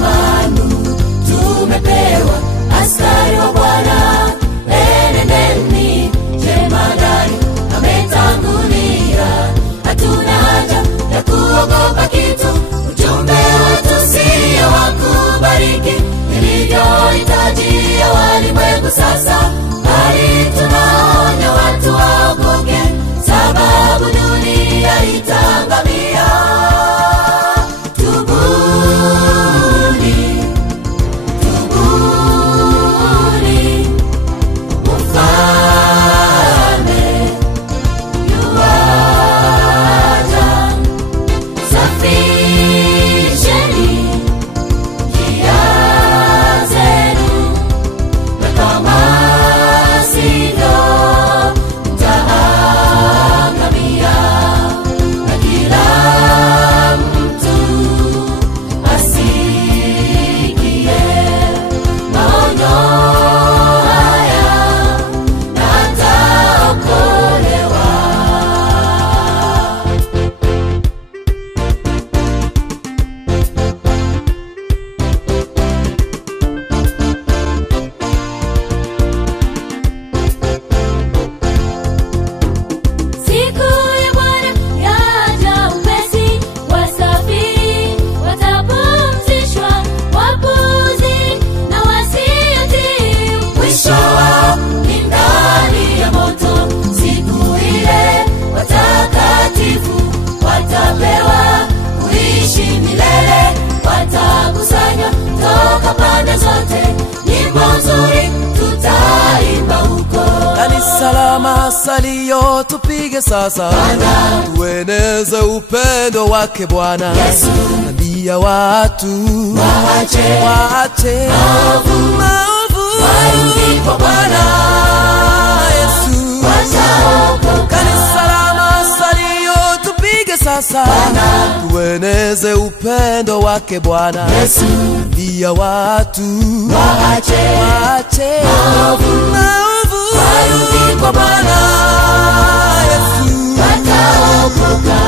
manu tumepewa askari wa Bwana. Enendeni jemadari ametangulia, hatuna haja ya kuogopa kitu. Ujumbe wetu sio wa kubariki ilivyohitaji ya walimwengu sasa, bali tunaonya watu waokoke, sababu dunia itaangamia. Tubuni, tubuni, mfalme yuaja. Safisheni njia zenu, na kama sivyo mtaangamia. Na kila mtu asikie maonyo haya na ataokolewa. Siku ya Bwana yaja upesi, wasafi watapumzishwa, wapuzi na wasiotii mwisho wao ni ndani ya moto. Siku ile watakatifu watapewa kuishi milele, watakusanywa toka pande zote, nyimbo nzuri tutaimba huko. Kanisa la masalio tupige sasa, tueneze upendo wake Bwana. Yesu Ambia watu waache maovu, warudi kwa Bwana. Yesu Wataokoka. Kanisa la masalio tupige sasa, tueneze upendo wake Bwana. Yesu Ambia watu waache maovu, warudi kwa Bwana. Yesu Wataokoka.